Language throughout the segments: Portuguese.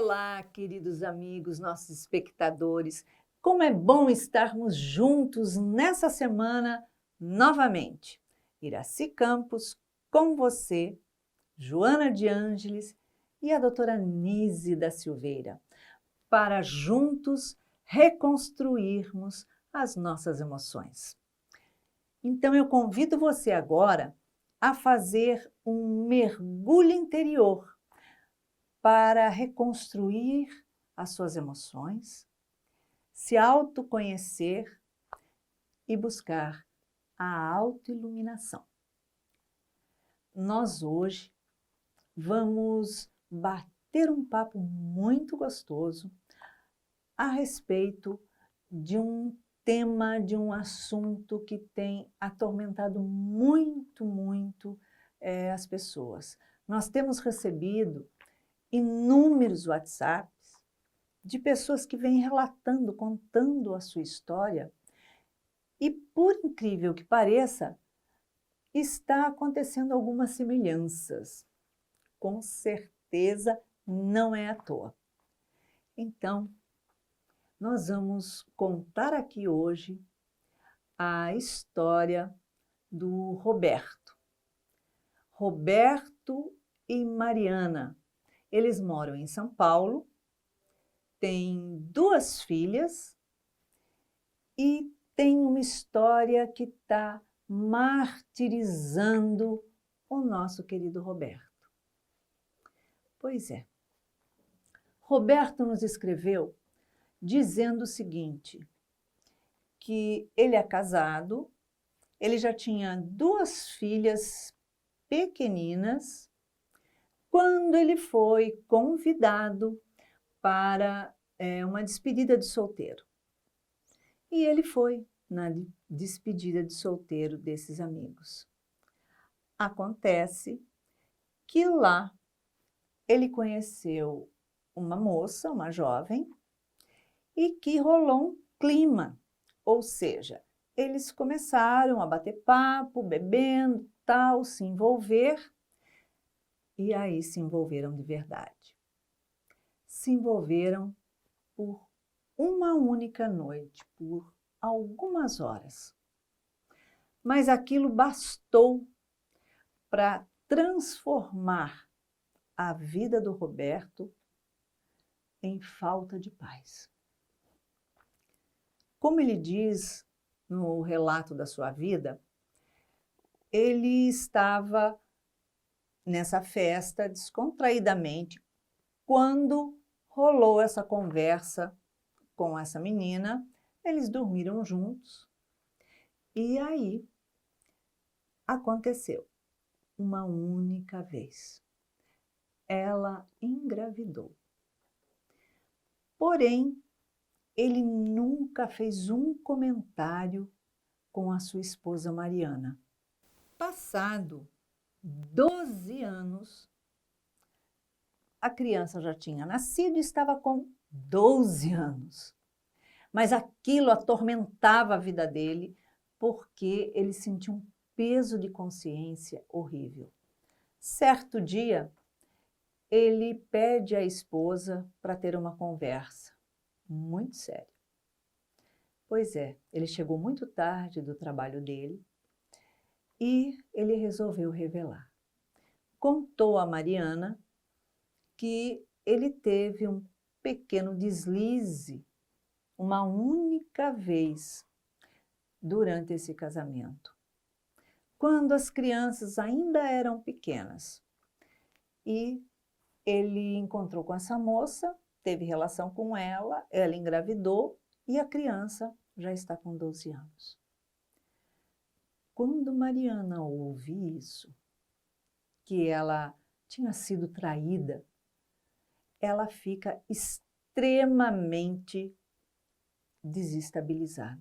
Olá, queridos amigos, nossos espectadores. Como é bom estarmos juntos nessa semana novamente. Iraci Campos, com você, Joana de Ângeles e a doutora Nise da Silveira, para juntos reconstruirmos as nossas emoções. Então eu convido você agora a fazer um mergulho interior para reconstruir as suas emoções, se autoconhecer e buscar a autoiluminação. Nós hoje vamos bater um papo muito gostoso a respeito de um tema, de um assunto que tem atormentado muito as pessoas. Nós temos recebido inúmeros WhatsApps de pessoas que vêm relatando, contando a sua história e, por incrível que pareça, está acontecendo algumas semelhanças. Com certeza não é à toa. Então, nós vamos contar aqui hoje a história do Roberto. Roberto e Mariana. Eles moram em São Paulo, têm 2 filhas e têm uma história que está martirizando o nosso querido Roberto. Pois é, Roberto nos escreveu dizendo o seguinte, que ele é casado, ele já tinha 2 filhas pequeninas, quando ele foi convidado para uma despedida de solteiro. E ele foi na despedida de solteiro desses amigos. Acontece que lá ele conheceu uma moça, uma jovem, e que rolou um clima, ou seja, eles começaram a bater papo, bebendo, tal, se envolver, e aí se envolveram de verdade. Se envolveram por uma única noite, por algumas horas. Mas aquilo bastou para transformar a vida do Roberto em falta de paz. Como ele diz no relato da sua vida, ele estava nessa festa descontraidamente quando rolou essa conversa com essa menina, eles dormiram juntos e aí aconteceu uma única vez. Ela engravidou. Porém, ele nunca fez um comentário com a sua esposa Mariana. Passado 12 anos, a criança já tinha nascido e estava com 12 anos. Mas aquilo atormentava a vida dele porque ele sentia um peso de consciência horrível. Certo dia, ele pede à esposa para ter uma conversa muito séria. Pois é, ele chegou muito tarde do trabalho dele e ele resolveu revelar. Contou a Mariana que ele teve um pequeno deslize uma única vez durante esse casamento, quando as crianças ainda eram pequenas. E ele encontrou com essa moça, teve relação com ela, ela engravidou e a criança já está com 12 anos. Quando Mariana ouve isso, que ela tinha sido traída, ela fica extremamente desestabilizada.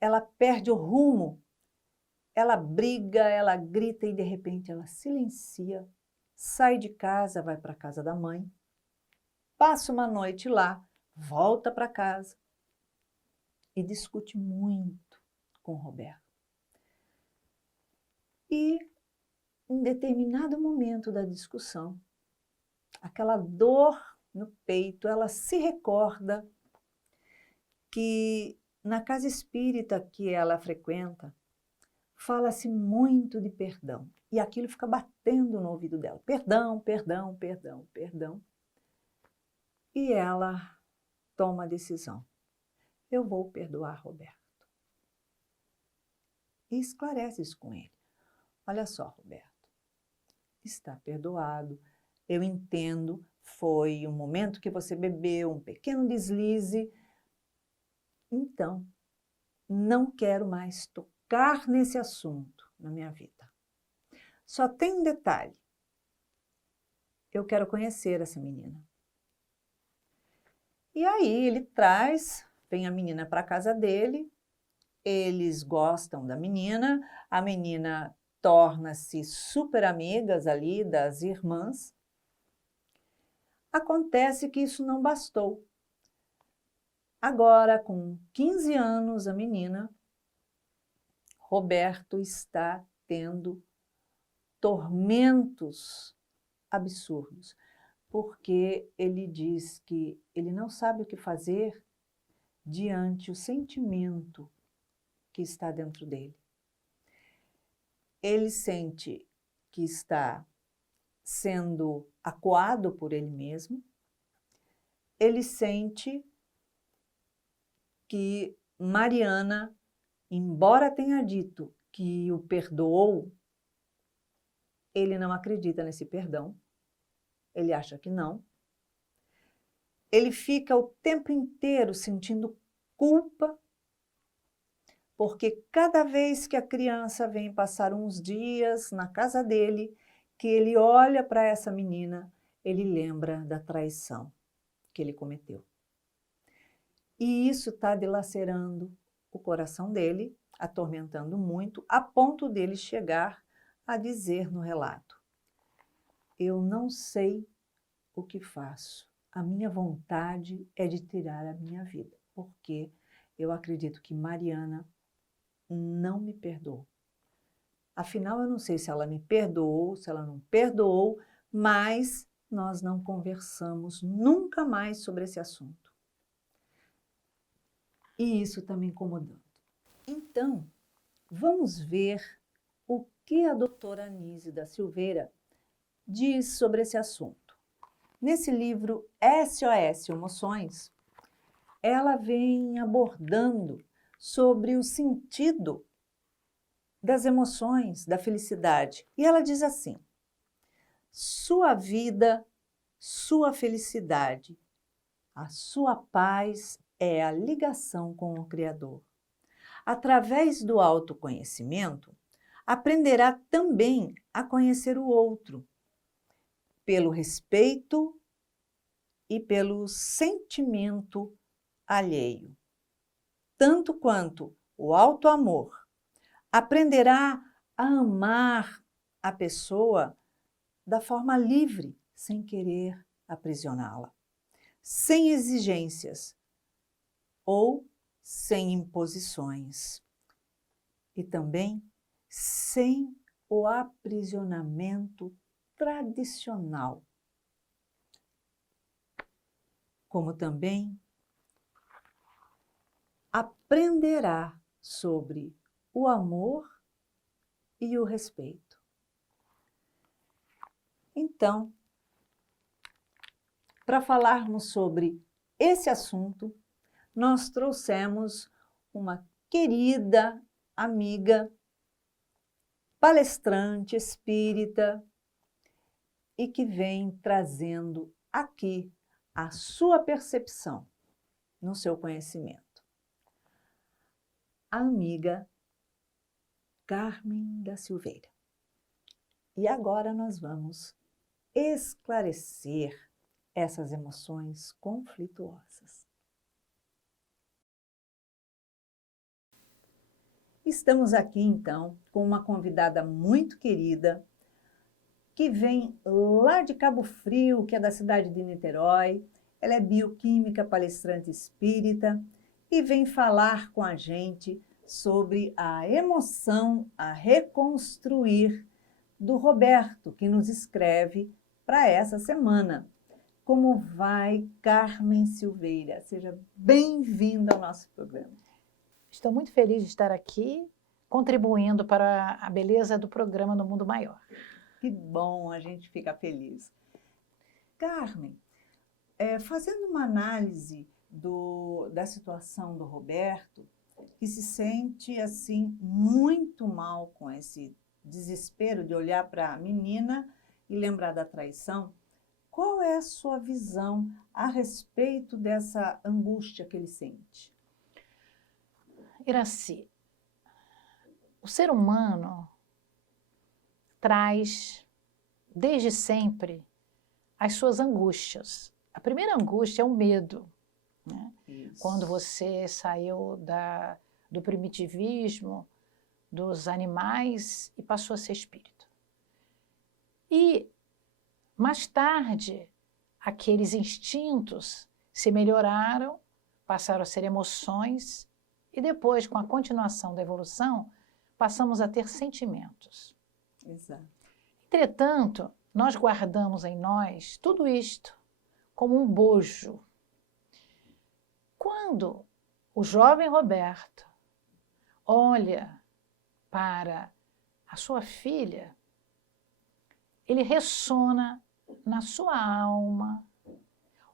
Ela perde o rumo, ela briga, ela grita e de repente ela silencia, sai de casa, vai para a casa da mãe, passa uma noite lá, volta para casa e discute muito com Roberto. E em determinado momento da discussão, aquela dor no peito, ela se recorda que na casa espírita que ela frequenta, fala-se muito de perdão. E aquilo fica batendo no ouvido dela. Perdão, perdão, perdão, perdão. E ela toma a decisão. Eu vou perdoar Roberto. E esclarece isso com ele. Olha só, Roberto, está perdoado. Eu entendo, foi um momento que você bebeu, um pequeno deslize. Então, não quero mais tocar nesse assunto na minha vida. Só tem um detalhe. Eu quero conhecer essa menina. E aí ele vem a menina para a casa dele, eles gostam da menina, a menina torna-se super amigas ali das irmãs. Acontece que isso não bastou. Agora, com 15 anos, a menina, Roberto está tendo tormentos absurdos, porque ele diz que ele não sabe o que fazer diante o sentimento que está dentro dele. Ele sente que está sendo acuado por ele mesmo, ele sente que Mariana, embora tenha dito que o perdoou, ele não acredita nesse perdão, ele acha que não. Ele fica o tempo inteiro sentindo culpa, porque cada vez que a criança vem passar uns dias na casa dele, que ele olha para essa menina, ele lembra da traição que ele cometeu. E isso está dilacerando o coração dele, atormentando muito, a ponto dele chegar a dizer no relato: eu não sei o que faço. A minha vontade é de tirar a minha vida, porque eu acredito que Mariana não me perdoou. Afinal, eu não sei se ela me perdoou, se ela não perdoou, mas nós não conversamos nunca mais sobre esse assunto. E isso está me incomodando. Então, vamos ver o que a doutora Anísia da Silveira diz sobre esse assunto. Nesse livro SOS Emoções, ela vem abordando sobre o sentido das emoções, da felicidade. E ela diz assim: sua vida, sua felicidade, a sua paz é a ligação com o Criador. Através do autoconhecimento, aprenderá também a conhecer o outro, pelo respeito e pelo sentimento alheio. Tanto quanto o auto-amor, aprenderá a amar a pessoa da forma livre, sem querer aprisioná-la, sem exigências ou sem imposições, e também sem o aprisionamento tradicional, como também aprenderá sobre o amor e o respeito. Então, para falarmos sobre esse assunto, nós trouxemos uma querida amiga, palestrante espírita, e que vem trazendo aqui a sua percepção no seu conhecimento. A amiga Carmen da Silveira. E agora nós vamos esclarecer essas emoções conflituosas. Estamos aqui, então, com uma convidada muito querida, que vem lá de Cabo Frio, que é da cidade de Niterói. Ela é bioquímica, palestrante espírita, e vem falar com a gente sobre a emoção a reconstruir do Roberto, que nos escreve para essa semana. Como vai, Carmen Silveira? Seja bem-vinda ao nosso programa. Estou muito feliz de estar aqui, contribuindo para a beleza do programa No Mundo Maior. Que bom, a gente fica feliz. Carmen, fazendo uma análise da situação do Roberto, que se sente assim muito mal com esse desespero de olhar para a menina e lembrar da traição, qual é a sua visão a respeito dessa angústia que ele sente? Iraci, o ser humano traz, desde sempre, as suas angústias. A primeira angústia é o medo, né? Quando você saiu do primitivismo, dos animais e passou a ser espírito. E, mais tarde, aqueles instintos se melhoraram, passaram a ser emoções, e depois, com a continuação da evolução, passamos a ter sentimentos. Exato. Entretanto, nós guardamos em nós tudo isto como um bojo. Quando o jovem Roberto olha para a sua filha, ele ressona na sua alma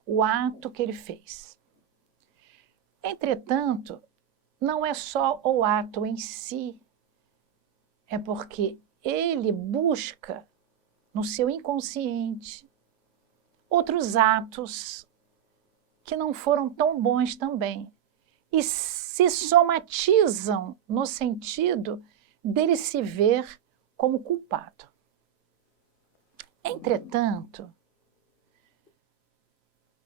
o ato que ele fez. Entretanto, não é só o ato em si, é porque ele busca no seu inconsciente outros atos que não foram tão bons também e se somatizam no sentido dele se ver como culpado. Entretanto,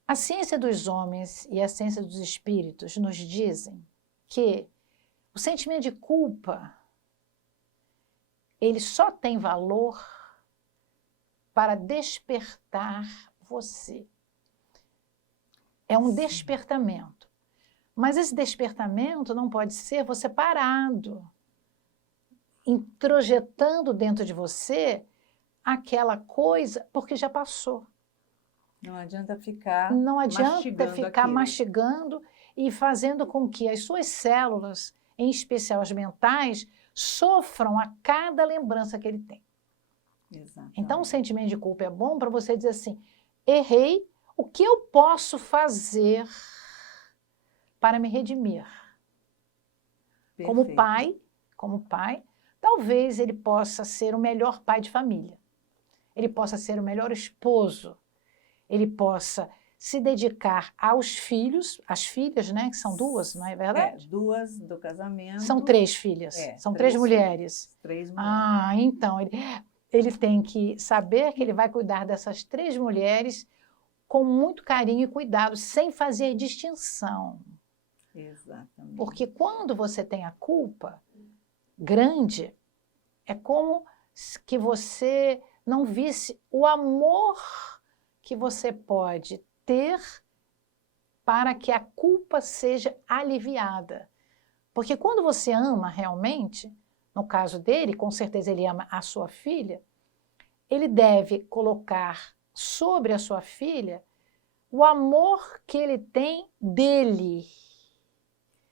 a ciência dos homens e a ciência dos espíritos nos dizem que o sentimento de culpa, ele só tem valor para despertar você. É um despertamento. Mas esse despertamento não pode ser você parado, introjetando dentro de você aquela coisa, porque já passou. Não adianta ficar mastigando e fazendo com que as suas células, em especial as mentais, sofram a cada lembrança que ele tem. Exatamente. Então, o sentimento de culpa é bom para você dizer assim, errei, o que eu posso fazer para me redimir? Perfeito. Como pai, talvez ele possa ser o melhor pai de família. Ele possa ser o melhor esposo. Ele possa se dedicar aos filhos, às filhas, né, que são duas, não é verdade? Duas do casamento. São 3 filhas, são 3 mulheres. 3 mulheres. Então, ele tem que saber que ele vai cuidar dessas 3 mulheres com muito carinho e cuidado, sem fazer distinção. Exatamente. Porque quando você tem a culpa grande, é como que você não visse o amor que você pode ter para que a culpa seja aliviada. Porque quando você ama realmente, no caso dele, com certeza ele ama a sua filha, ele deve colocar sobre a sua filha o amor que ele tem dele.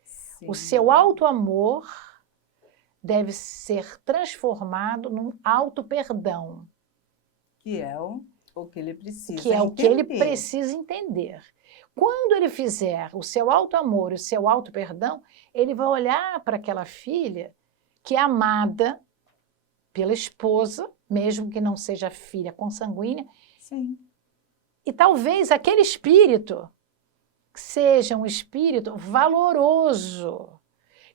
Sim. O seu auto-amor deve ser transformado num auto-perdão. Que é o que ele precisa entender. Que é o que ele precisa entender. Quando ele fizer o seu auto-amor e o seu auto-perdão, ele vai olhar para aquela filha que é amada pela esposa, mesmo que não seja filha consanguínea. Sim. E talvez aquele espírito seja um espírito valoroso,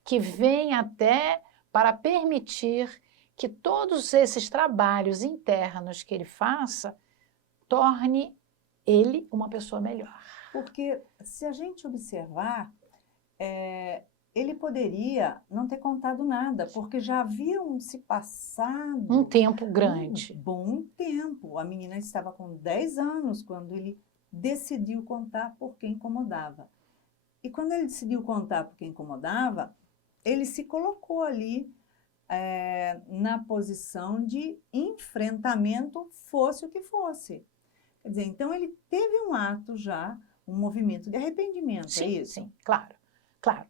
que vem até para permitir que todos esses trabalhos internos que ele faça torne ele uma pessoa melhor. Porque se a gente observar, ele poderia não ter contado nada, porque já haviam se passado... Um tempo grande. Um bom tempo. A menina estava com 10 anos quando ele decidiu contar por quem incomodava. E quando ele decidiu contar por quem incomodava, ele se colocou ali na posição de enfrentamento, fosse o que fosse. Quer dizer, então ele teve um ato já, um movimento de arrependimento, é Sim, isso? sim, claro, claro.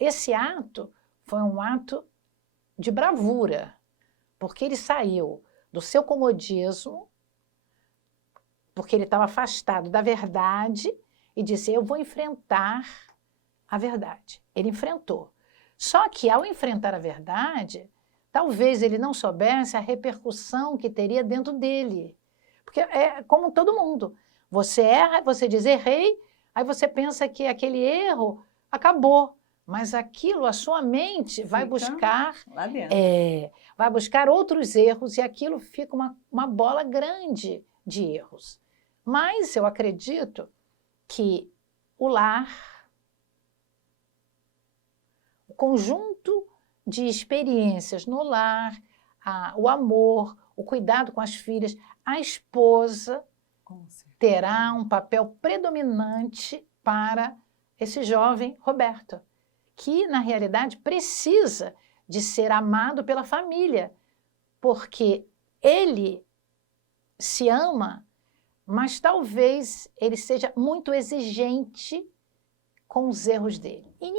Esse ato foi um ato de bravura, porque ele saiu do seu comodismo, porque ele estava afastado da verdade e disse: eu vou enfrentar a verdade. Ele enfrentou. Só que ao enfrentar a verdade, talvez ele não soubesse a repercussão que teria dentro dele. Porque é como todo mundo. Você erra, você diz errei, aí você pensa que aquele erro acabou. Mas aquilo, a sua mente vai Fica buscar, lá dentro. vai buscar outros erros e aquilo fica uma bola grande de erros. Mas eu acredito que o lar, o conjunto de experiências no lar, o amor, o cuidado com as filhas, a esposa Com certeza. terá um papel predominante para esse jovem Roberto, que, na realidade, precisa de ser amado pela família, porque ele se ama, mas talvez ele seja muito exigente com os erros dele. E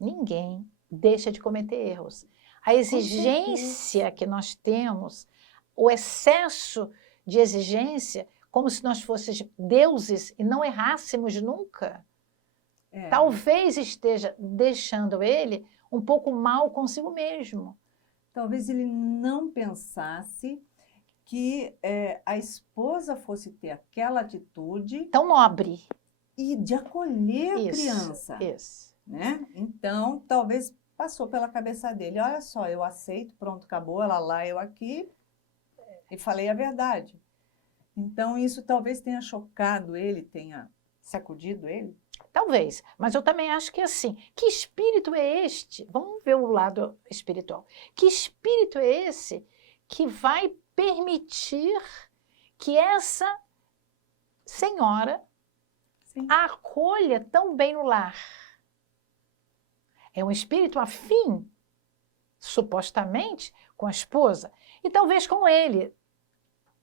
ninguém deixa de cometer erros. A exigência que nós temos, o excesso de exigência, como se nós fôssemos deuses e não errássemos nunca, talvez esteja deixando ele um pouco mal consigo mesmo. Talvez ele não pensasse que a esposa fosse ter aquela atitude Tão nobre. e de acolher a criança. Isso. Né? Então, talvez passou pela cabeça dele, olha só, eu aceito, pronto, acabou, ela lá, eu aqui, e falei a verdade. Então, isso talvez tenha chocado ele, tenha sacudido ele. Talvez, mas eu também acho que é assim, que espírito é este? Vamos ver o lado espiritual. Que espírito é esse que vai permitir que essa senhora a acolha tão bem no lar? É um espírito afim, supostamente, com a esposa, e talvez com ele.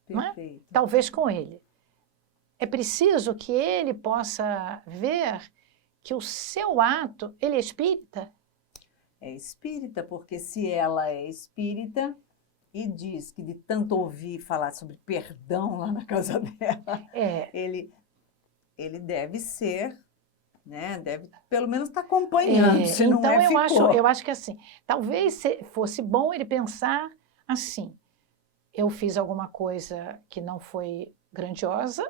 Perfeito. Talvez com ele. É preciso que ele possa ver que o seu ato, ele é espírita. É espírita, porque se ela é espírita e diz que de tanto ouvir falar sobre perdão lá na casa dela, ele deve ser, né? Deve pelo menos estar acompanhando, se então não é, ficou. eu acho que assim, talvez fosse bom ele pensar assim, eu fiz alguma coisa que não foi grandiosa,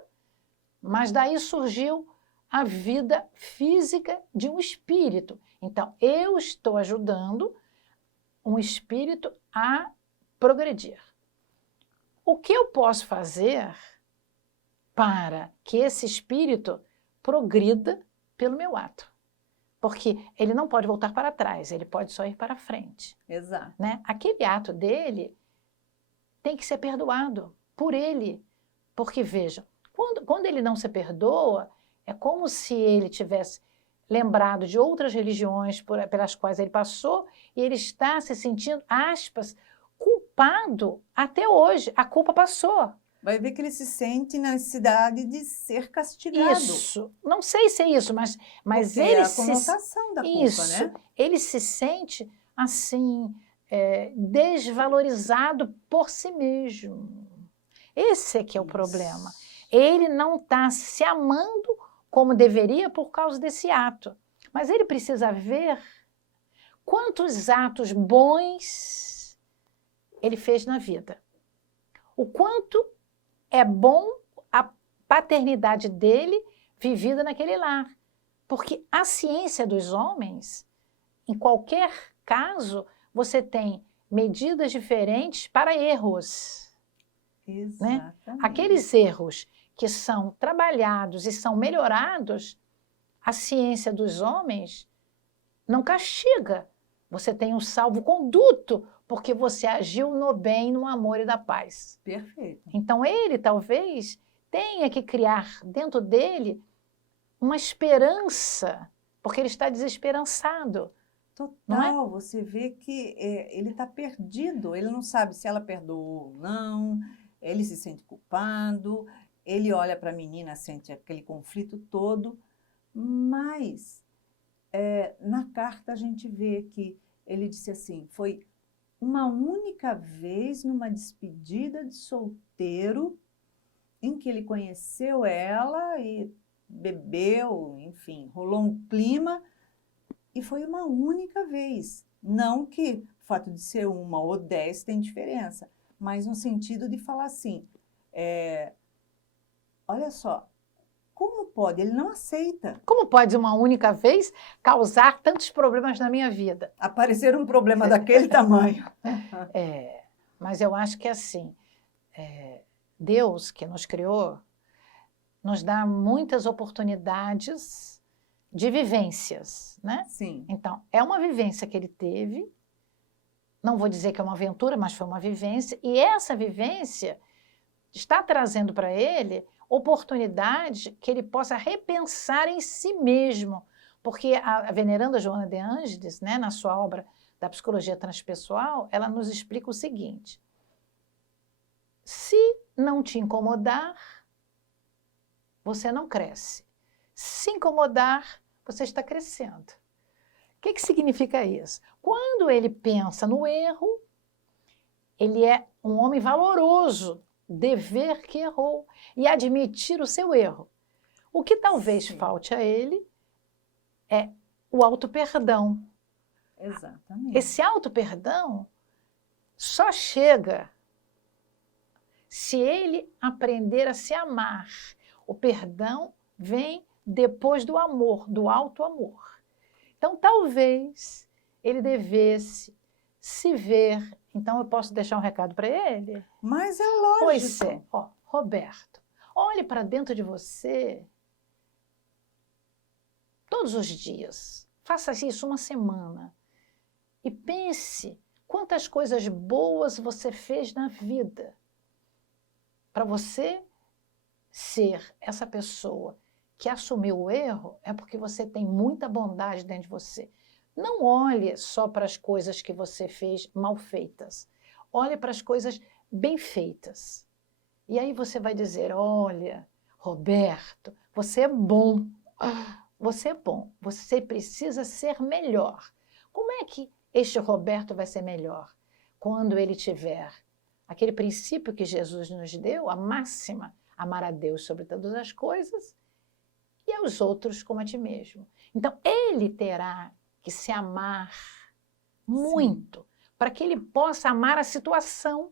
mas daí surgiu a vida física de um espírito. Então, eu estou ajudando um espírito a progredir. O que eu posso fazer para que esse espírito progrida pelo meu ato? Porque ele não pode voltar para trás, ele pode só ir para frente. Exato. Né? Aquele ato dele tem que ser perdoado por ele. Porque, vejam, quando ele não se perdoa, é como se ele tivesse lembrado de outras religiões pelas quais ele passou e ele está se sentindo, aspas, culpado até hoje. A culpa passou. Vai ver que ele se sente na necessidade de ser castigado. Isso. Não sei se é isso, mas porque ele é a conotação da culpa, isso, né? Ele se sente assim, desvalorizado por si mesmo. Esse é que é o problema. Ele não está se amando como deveria por causa desse ato. Mas ele precisa ver quantos atos bons ele fez na vida. O quanto é bom a paternidade dele vivida naquele lar. Porque a ciência dos homens, em qualquer caso, você tem medidas diferentes para erros. Exatamente. Né? Aqueles erros que são trabalhados e são melhorados, a ciência dos homens não castiga. Você tem um salvo-conduto, porque você agiu no bem, no amor e na paz. Perfeito. Então ele talvez tenha que criar dentro dele uma esperança, porque ele está desesperançado. Total, não é? Você vê que ele está perdido, ele não sabe se ela perdoou ou não, ele se sente culpado, ele olha para a menina, sente aquele conflito todo, mas na carta a gente vê que ele disse assim, foi uma única vez numa despedida de solteiro em que ele conheceu ela e bebeu, enfim, rolou um clima e foi uma única vez. Não que o fato de ser uma ou 10 tem diferença, mas no sentido de falar assim, olha só, como pode? Ele não aceita. Como pode uma única vez causar tantos problemas na minha vida? Aparecer um problema daquele tamanho. Mas eu acho que assim, Deus que nos criou, nos dá muitas oportunidades de vivências, né? Sim. Então, é uma vivência que ele teve, não vou dizer que é uma aventura, mas foi uma vivência, e essa vivência está trazendo para ele oportunidade que ele possa repensar em si mesmo, porque a veneranda Joana de Ângeles, né, na sua obra da Psicologia Transpessoal, ela nos explica o seguinte: se não te incomodar, você não cresce. Se incomodar, você está crescendo. O que significa isso? Quando ele pensa no erro, ele é um homem valoroso de ver que errou e admitir o seu erro. O que talvez falte a ele é o auto-perdão. Exatamente. Esse auto-perdão só chega se ele aprender a se amar. O perdão vem depois do amor, do auto-amor. Então, talvez ele devesse se ver. Então, eu posso deixar um recado para ele? Mas é lógico. Pois é. Ó, Roberto, olhe para dentro de você todos os dias. Faça isso uma semana. E pense quantas coisas boas você fez na vida para você ser essa pessoa que assumiu o erro. É porque você tem muita bondade dentro de você. Não olhe só para as coisas que você fez mal feitas. Olhe para as coisas bem feitas. E aí você vai dizer, olha, Roberto, você é bom. Você é bom. Você precisa ser melhor. Como é que este Roberto vai ser melhor? Quando ele tiver aquele princípio que Jesus nos deu, a máxima, amar a Deus sobre todas as coisas e aos outros como a ti mesmo. Então, ele terá que se amar muito, para que ele possa amar a situação,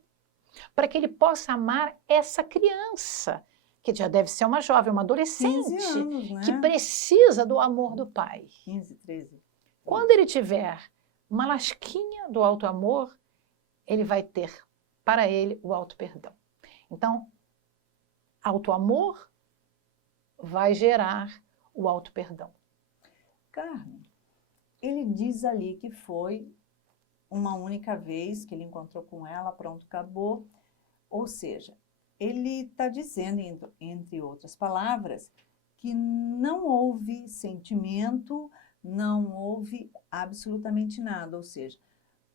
para que ele possa amar essa criança, que já deve ser uma jovem, uma adolescente, 15 anos, né? que precisa do amor do pai. 15, 13. Quando ele tiver uma lasquinha do auto-amor, ele vai ter para ele o auto-perdão. Então, auto-amor vai gerar o auto-perdão. Carmen, ele diz ali que foi uma única vez que ele encontrou com ela, pronto, acabou. Ou seja, ele está dizendo, entre outras palavras, que não houve sentimento, não houve absolutamente nada. Ou seja,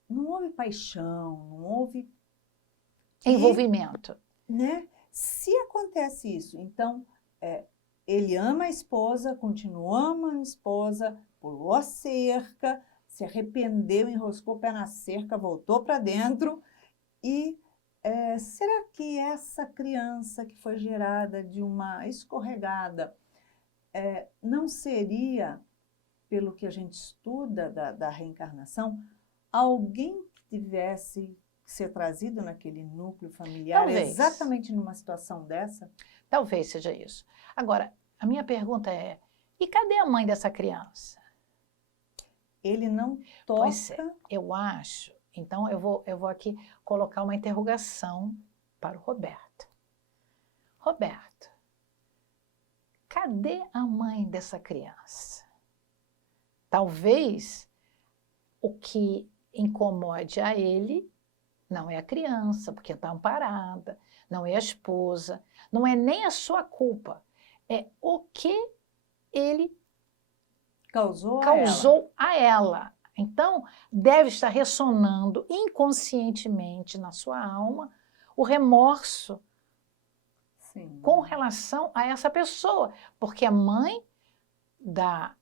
não houve paixão, não houve envolvimento. Né? Se acontece isso, então ele ama a esposa, continua amando a esposa, pulou a cerca, se arrependeu, enroscou o pé na cerca, voltou para dentro. E será que essa criança que foi gerada de uma escorregada não seria, pelo que a gente estuda da reencarnação, alguém que tivesse que ser trazido naquele núcleo familiar, Talvez. Exatamente numa situação dessa? Talvez seja isso. Agora, a minha pergunta é, e cadê a mãe dessa criança? Ele não toca... Pois é, eu acho. Então, eu vou aqui colocar uma interrogação para o Roberto. Roberto, cadê a mãe dessa criança? Talvez o que incomode a ele não é a criança, porque está amparada, não é a esposa, não é nem a sua culpa, é o que ele causou a ela. Então, deve estar ressonando inconscientemente na sua alma o remorso Sim. com relação a essa pessoa, porque a mãe da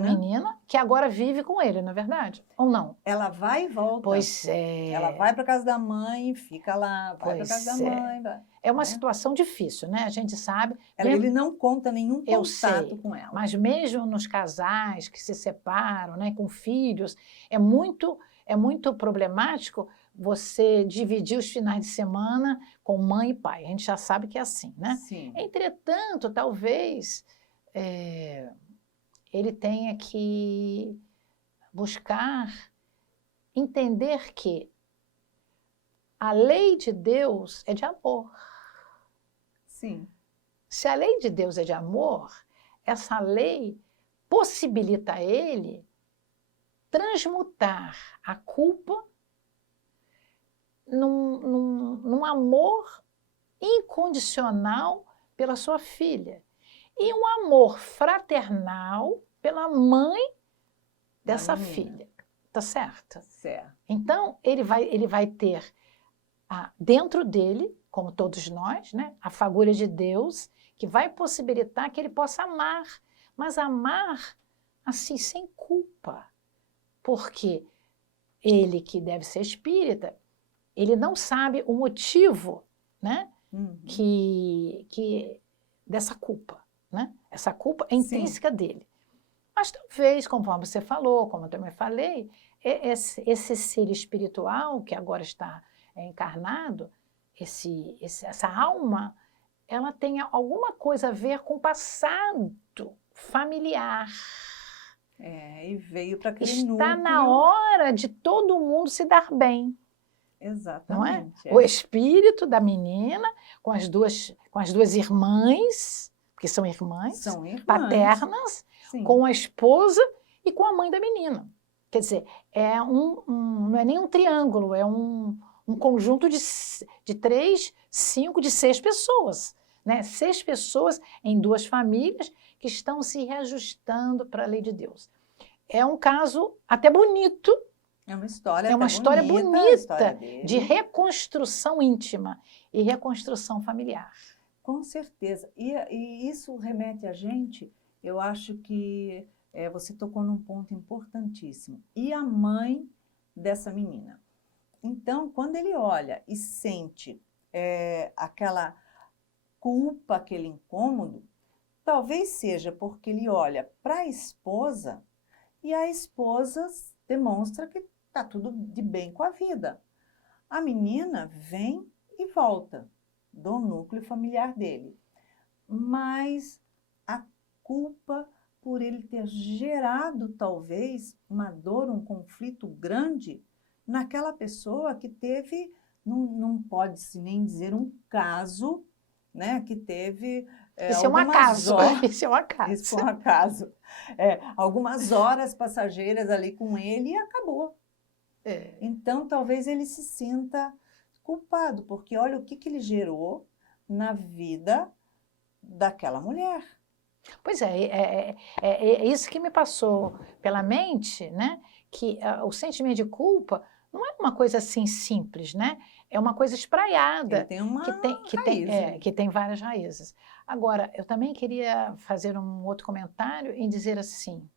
menina que agora vive com ele, não é verdade? Ou não? Ela vai e volta. Pois é. Ela vai para casa da mãe, fica lá, vai para casa da Pois é. mãe. É uma né? situação difícil, né? A gente sabe. Ele não conta nenhum Eu contato sei, com ela. mas mesmo nos casais que se separam, né, com filhos, é muito problemático você dividir os finais de semana com mãe e pai. A gente já sabe que é assim, né? Sim. Entretanto, talvez ele tenha que buscar entender que a lei de Deus é de amor. Sim. Se a lei de Deus é de amor, essa lei possibilita a ele transmutar a culpa num amor incondicional pela sua filha e um amor fraternal pela mãe dessa filha. Tá certo? Certo. Então, ele vai ter dentro dele, como todos nós, né, a fagulha de Deus, que vai possibilitar que ele possa amar, mas amar assim, sem culpa. Porque ele, que deve ser espírita, ele não sabe o motivo, né, que dessa culpa. Né? Essa culpa é intrínseca dele. Mas talvez, conforme você falou, como eu também falei, esse ser espiritual que agora está encarnado, essa alma, ela tenha alguma coisa a ver com o passado familiar. E veio para aquele núcleo. Está na hora de todo mundo se dar bem. Exatamente. Não é? O espírito da menina com as duas irmãs, porque são irmãs. Paternas, sim, com a esposa e com a mãe da menina. Quer dizer, não é nem um triângulo, é um conjunto de 3, 5, de 6 pessoas. Né? 6 pessoas em 2 famílias que estão se reajustando para a lei de Deus. É um caso até bonito. É uma história, história bonita de reconstrução íntima e reconstrução familiar. Com certeza. E isso remete a gente, eu acho que você tocou num ponto importantíssimo. E a mãe dessa menina? Então, quando ele olha e sente aquela culpa, aquele incômodo, talvez seja porque ele olha para a esposa e a esposa demonstra que está tudo de bem com a vida. A menina vem e volta do núcleo familiar dele. Mas a culpa por ele ter gerado, talvez, uma dor, um conflito grande naquela pessoa que teve, não pode-se nem dizer um caso, né, que teve isso é um acaso. Isso é um acaso. Isso foi um acaso. Algumas horas passageiras ali com ele e acabou. Então, talvez ele se sinta culpado, porque olha o que ele gerou na vida daquela mulher. Pois é isso que me passou pela mente, né? Que o sentimento de culpa não é uma coisa assim simples, né? É uma coisa espraiada. Ele tem uma que tem várias raízes. Agora, eu também queria fazer um outro comentário em dizer assim,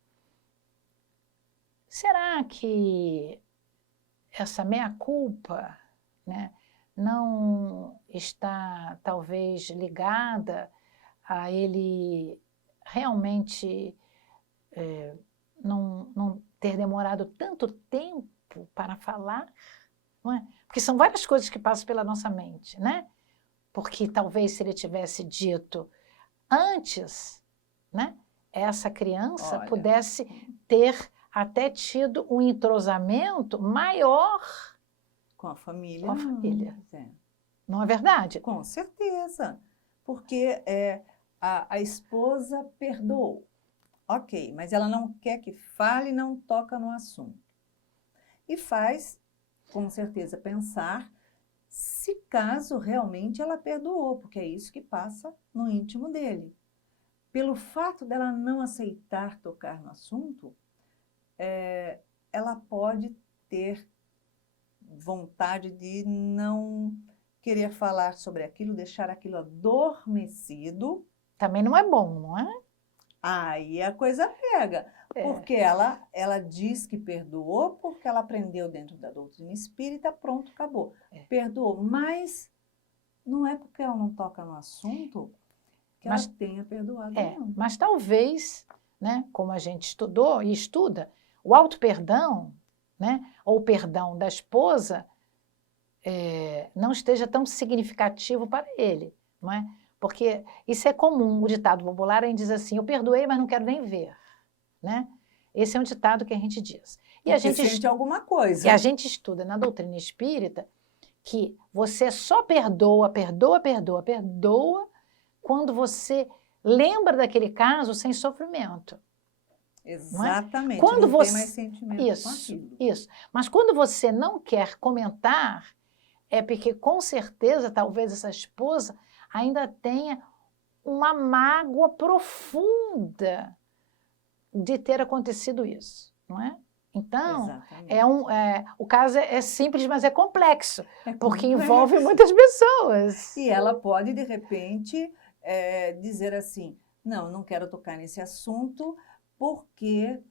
será que essa meia-culpa, né, não está talvez ligada a ele realmente não ter demorado tanto tempo para falar? Não é? Porque são várias coisas que passam pela nossa mente, né? Porque talvez se ele tivesse dito antes, né, essa criança pudesse ter até tido um entrosamento maior com a família. Com a família. Não é verdade? Com certeza. Porque a esposa perdoou. Ok, mas ela não quer que fale, não toca no assunto. E faz, com certeza, pensar se caso realmente ela perdoou, porque é isso que passa no íntimo dele. Pelo fato dela não aceitar tocar no assunto, ela pode ter vontade de não querer falar sobre aquilo, deixar aquilo adormecido, Também não é bom, não é? aí a coisa pega. É. Porque ela diz que perdoou, porque ela aprendeu dentro da doutrina espírita, pronto, acabou. Perdoou, mas não é porque ela não toca no assunto que ela tenha perdoado, não. Mas talvez, né, como a gente estudou e estuda, o auto-perdão, né, ou o perdão da esposa, não esteja tão significativo para ele, não é? Porque isso é comum, o ditado popular, a gente diz assim, eu perdoei, mas não quero nem ver, né? Esse é um ditado que a gente diz. E a gente sente alguma coisa. E a gente estuda na doutrina espírita que você só perdoa quando você lembra daquele caso sem sofrimento. Exatamente, quando não você... tem mais sentimento com aquilo. Isso. Mas quando você não quer comentar, é porque com certeza, talvez essa esposa ainda tenha uma mágoa profunda de ter acontecido isso, não é? Então, o caso é simples, mas é complexo, porque envolve muitas pessoas. E ela pode, de repente, dizer assim, não quero tocar nesse assunto, porque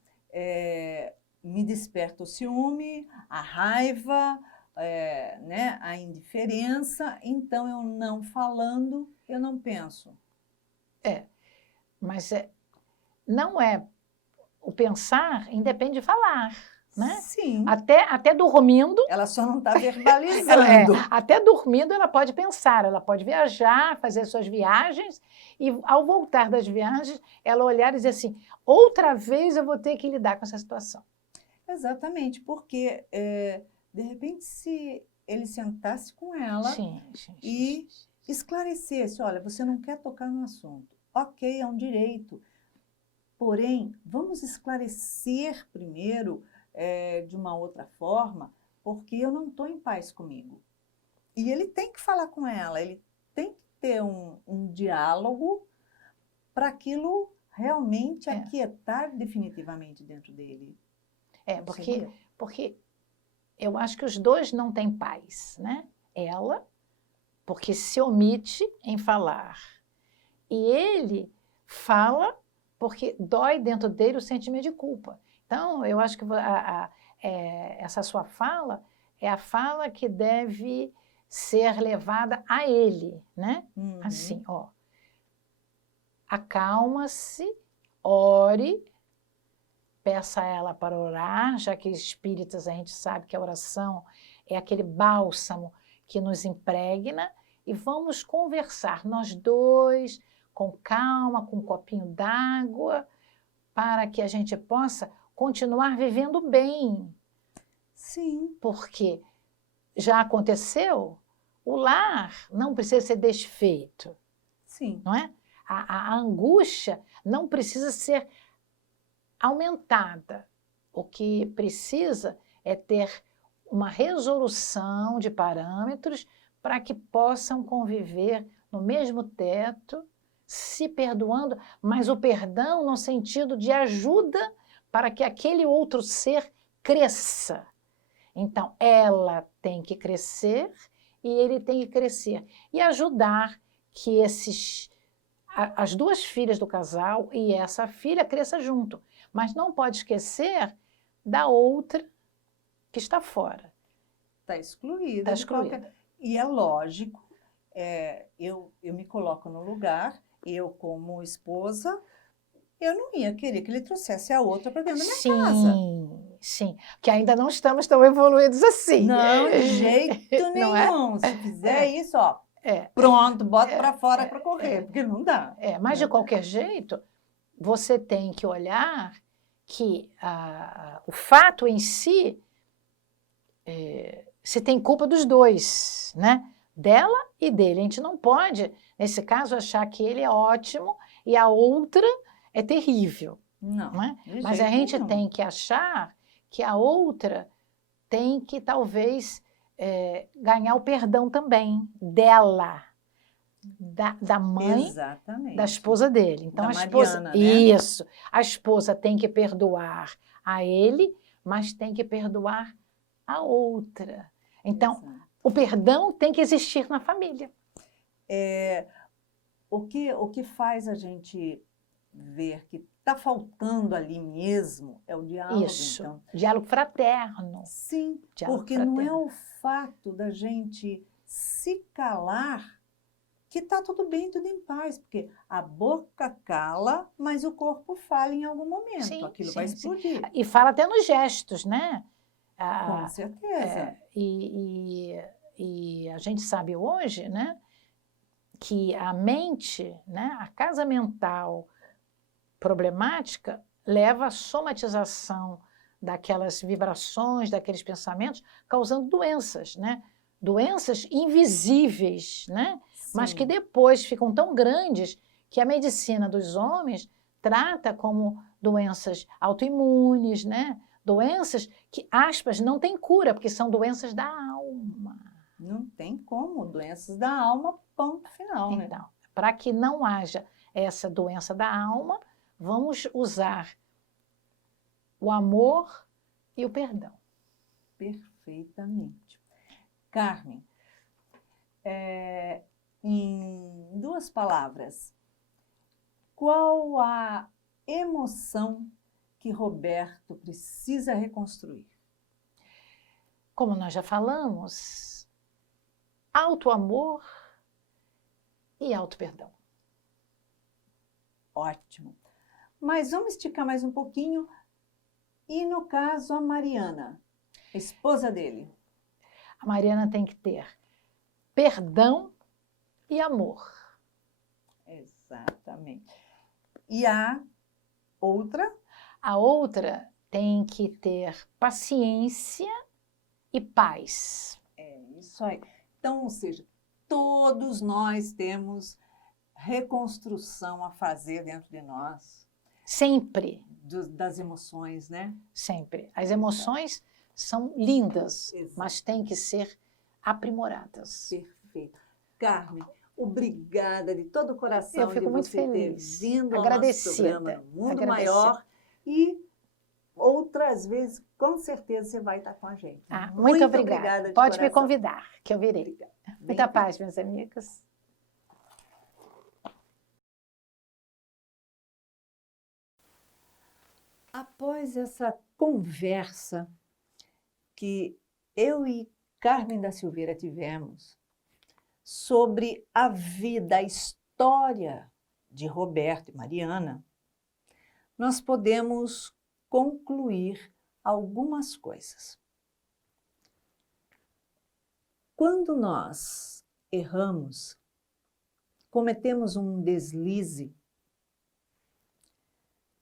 me desperta o ciúme, a raiva, né, a indiferença, então eu não falando, eu não penso. Mas não é... O pensar independe de falar, né? Sim. Até dormindo... Ela só não está verbalizando. Até dormindo ela pode pensar, ela pode viajar, fazer suas viagens, e ao voltar das viagens, ela olhar e dizer assim, outra vez eu vou ter que lidar com essa situação. Exatamente, porque, de repente, se ele sentasse com ela e esclarecesse, olha, você não quer tocar no assunto, ok, é um direito, porém, vamos esclarecer primeiro de uma outra forma, porque eu não estou em paz comigo. E ele tem que falar com ela, ele tem que ter um diálogo para aquilo realmente aquietar definitivamente dentro dele. Porque eu acho que os dois não têm paz, né? Ela, porque se omite em falar, e ele fala porque dói dentro dele o sentimento de culpa. Então, eu acho que essa sua fala é a fala que deve ser levada a ele, né? Assim, ó. Acalma-se, ore, peça a ela para orar, já que espíritas a gente sabe que a oração é aquele bálsamo que nos impregna, e vamos conversar, nós dois, com calma, com um copinho d'água, para que a gente possa continuar vivendo bem. Sim. Porque já aconteceu, o lar não precisa ser desfeito. Sim. Não é? A angústia não precisa ser aumentada. O que precisa é ter uma resolução de parâmetros para que possam conviver no mesmo teto, se perdoando, mas o perdão no sentido de ajuda para que aquele outro ser cresça. Então, ela tem que crescer e ele tem que crescer. E ajudar que as duas filhas do casal e essa filha cresça junto. Mas não pode esquecer da outra que está fora. Está excluída. Está excluída. E é lógico, eu me coloco no lugar, eu como esposa, eu não ia querer que ele trouxesse a outra para dentro da minha casa. Sim, que ainda não estamos tão evoluídos assim. Não, de jeito nenhum. Se fizer isso, ó, pronto, bota para fora para correr, porque não dá. Mas de qualquer jeito, você tem que olhar que o fato em si, se tem culpa dos dois, né? Dela e dele. A gente não pode, nesse caso, achar que ele é ótimo e a outra é terrível. Não é? Mas a gente tem que achar que a outra tem que, talvez, ganhar o perdão também dela, da mãe, exatamente, da esposa dele. Então, da a esposa, Mariana, né? Isso. A esposa tem que perdoar a ele, mas tem que perdoar a outra. Então, Exato. o perdão tem que existir na família. O que faz a gente ver que está faltando ali mesmo é o diálogo, Isso, então. diálogo fraterno. Sim, Diálogo porque não é fraterno. o fato da gente se calar que está tudo bem, tudo em paz, porque a boca cala, mas o corpo fala em algum momento, Sim, aquilo vai sim, sim. explodir. E fala até nos gestos, né? Com Ah, certeza. e a gente sabe hoje, né, que a mente, né, a casa mental problemática leva à somatização daquelas vibrações, daqueles pensamentos, causando doenças, né? Doenças invisíveis, né? Mas que Sim. depois ficam tão grandes que a medicina dos homens trata como doenças autoimunes, né? Doenças que, aspas, não têm cura, porque são doenças da alma. Não tem como, doenças da alma, ponto final, né? Então, para que não haja essa doença da alma, vamos usar o amor e o perdão. Perfeitamente. Carmen, em duas palavras, qual a emoção que Roberto precisa reconstruir? Como nós já falamos, auto-amor e auto-perdão. Ótimo. Mas vamos esticar mais um pouquinho. E no caso, a Mariana, a esposa dele? A Mariana tem que ter perdão e amor. Exatamente. E a outra? A outra tem que ter paciência e paz. É isso aí. Então, ou seja, todos nós temos reconstrução a fazer dentro de nós, Sempre, das emoções, né? sempre. As emoções são lindas, Exato. mas têm que ser aprimoradas. Perfeito. Carmen, obrigada de todo o coração Eu fico de muito você ter feliz, vindo ao nosso agradecida, programa no Mundo agradecida. Maior e outras vezes, com certeza, você vai estar com a gente. Muito obrigada. De Pode me coração. convidar, que eu virei. Obrigada. Muita paz, meus amigos. Após essa conversa que eu e Carmen da Silveira tivemos sobre a vida, a história de Roberto e Mariana, nós podemos concluir algumas coisas. Quando nós erramos, cometemos um deslize,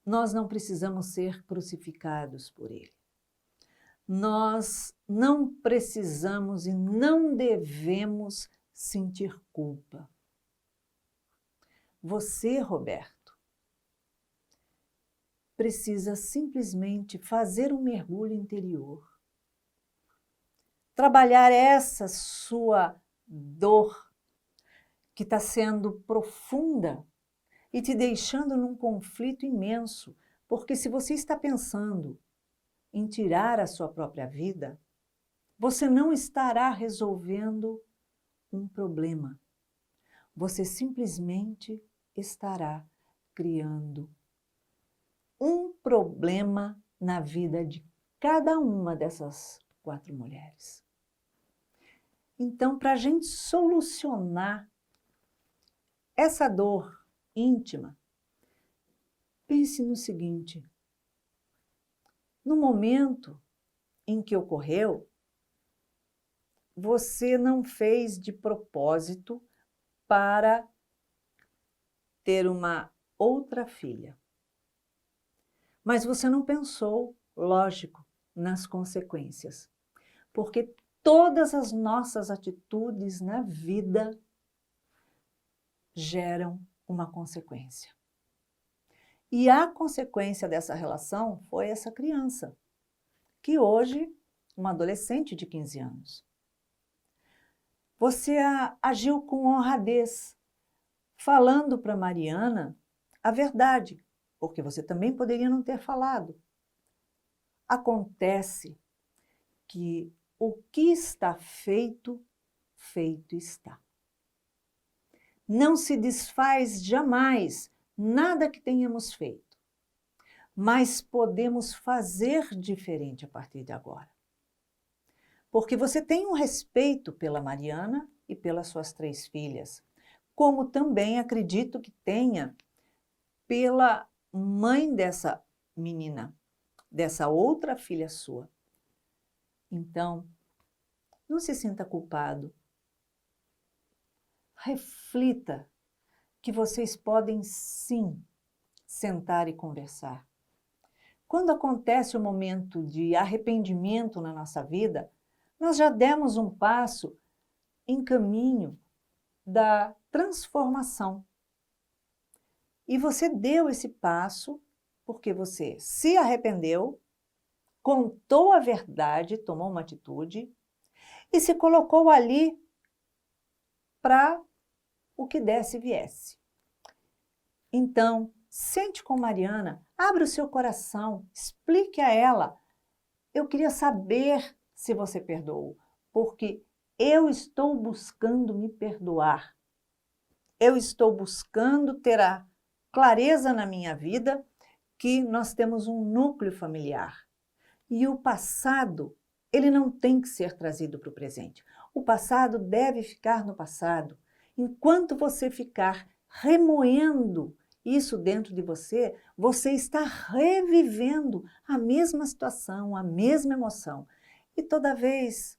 nós não precisamos ser crucificados por ele. Nós não precisamos e não devemos sentir culpa. Você, Roberto, precisa simplesmente fazer um mergulho interior. Trabalhar essa sua dor que está sendo profunda e te deixando num conflito imenso, porque se você está pensando em tirar a sua própria vida, você não estará resolvendo um problema. Você simplesmente estará criando um problema na vida de cada uma dessas 4 mulheres. Então, para a gente solucionar essa dor íntima, pense no seguinte: no momento em que ocorreu, você não fez de propósito para ter uma outra filha. Mas você não pensou, lógico, nas consequências. Porque todas as nossas atitudes na vida geram uma consequência. E a consequência dessa relação foi essa criança, que hoje, uma adolescente de 15 anos. Você agiu com honradez, falando para Mariana a verdade, porque você também poderia não ter falado. Acontece que o que está feito, feito está. Não se desfaz jamais nada que tenhamos feito, mas podemos fazer diferente a partir de agora. Porque você tem um respeito pela Mariana e pelas suas 3 filhas, como também acredito que tenha pela mãe dessa menina, dessa outra filha sua. Então, não se sinta culpado. Reflita que vocês podem sim sentar e conversar. Quando acontece o momento de arrependimento na nossa vida, nós já demos um passo em caminho da transformação. E você deu esse passo porque você se arrependeu, contou a verdade, tomou uma atitude e se colocou ali para o que desse e viesse. Então, sente com Mariana, abra o seu coração, explique a ela. Eu queria saber se você perdoou, porque eu estou buscando me perdoar. Eu estou buscando ter a clareza na minha vida que nós temos um núcleo familiar. E o passado, ele não tem que ser trazido para o presente. O passado deve ficar no passado. Enquanto você ficar remoendo isso dentro de você, você está revivendo a mesma situação, a mesma emoção. E toda vez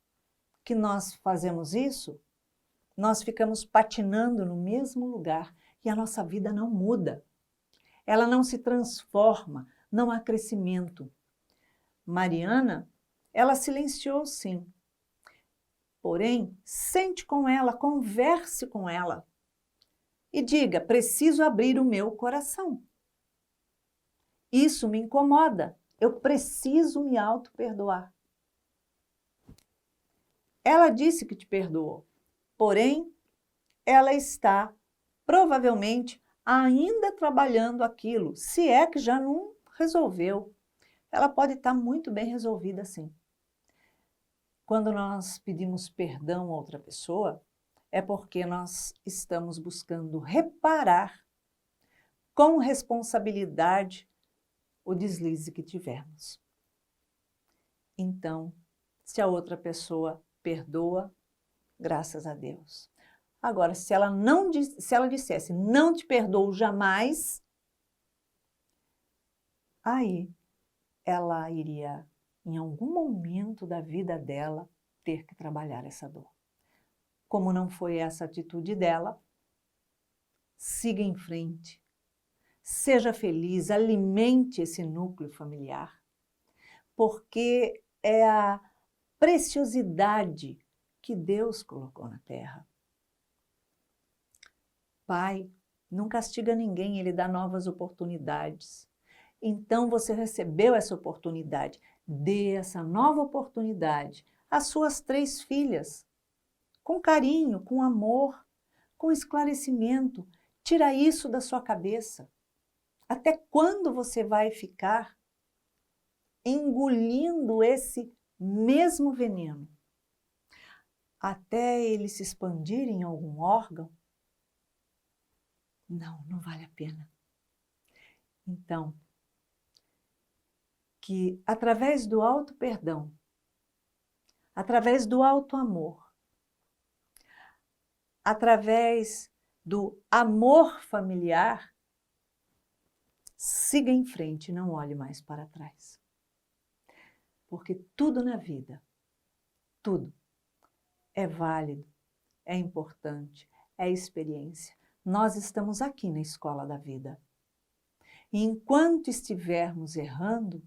que nós fazemos isso, nós ficamos patinando no mesmo lugar e a nossa vida não muda. Ela não se transforma, não há crescimento. Mariana, ela silenciou sim. Porém, sente com ela, converse com ela e diga, preciso abrir o meu coração. Isso me incomoda, eu preciso me auto-perdoar. Ela disse que te perdoou, porém, ela está provavelmente ainda trabalhando aquilo, se é que já não resolveu. Ela pode estar muito bem resolvida sim. Quando nós pedimos perdão a outra pessoa, é porque nós estamos buscando reparar com responsabilidade o deslize que tivemos. Então, se a outra pessoa perdoa, graças a Deus. Agora, se ela dissesse, não te perdoo jamais, aí ela iria, em algum momento da vida dela, ter que trabalhar essa dor. Como não foi essa atitude dela, siga em frente. Seja feliz, alimente esse núcleo familiar, porque é a preciosidade que Deus colocou na terra. Pai não castiga ninguém, Ele dá novas oportunidades. Então você recebeu essa oportunidade, dê essa nova oportunidade às suas 3 filhas, com carinho, com amor, com esclarecimento. Tira isso da sua cabeça. Até quando você vai ficar engolindo esse mesmo veneno? Até ele se expandir em algum órgão? Não, não vale a pena. Então, que através do auto-perdão, através do auto-amor, através do amor familiar, siga em frente, não olhe mais para trás. Porque tudo na vida, tudo é válido, é importante, é experiência. Nós estamos aqui na escola da vida. E enquanto estivermos errando,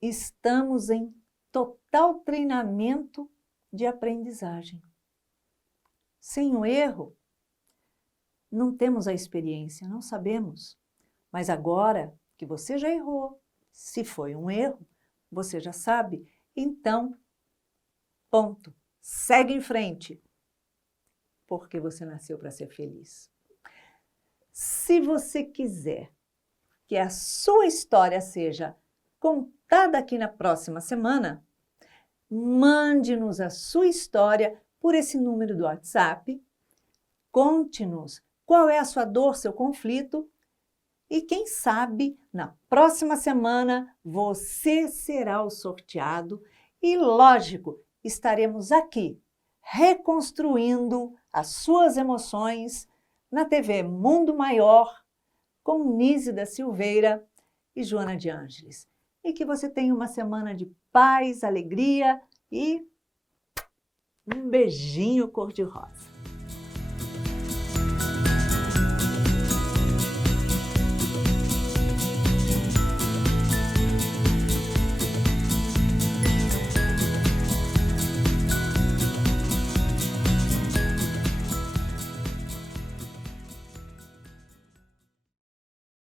estamos em total treinamento de aprendizagem. Sem o erro, não temos a experiência, não sabemos. Mas agora que você já errou, se foi um erro, você já sabe, então, ponto, segue em frente, porque você nasceu para ser feliz. Se você quiser que a sua história seja contada aqui na próxima semana, Mande-nos a sua história por esse número do WhatsApp. Conte-nos qual é a sua dor, seu conflito. E quem sabe, na próxima semana, você será o sorteado e, lógico, estaremos aqui reconstruindo as suas emoções na TV Mundo Maior com Nise da Silveira e Joana de Ângeles. E que você tenha uma semana de paz, alegria e um beijinho cor-de-rosa.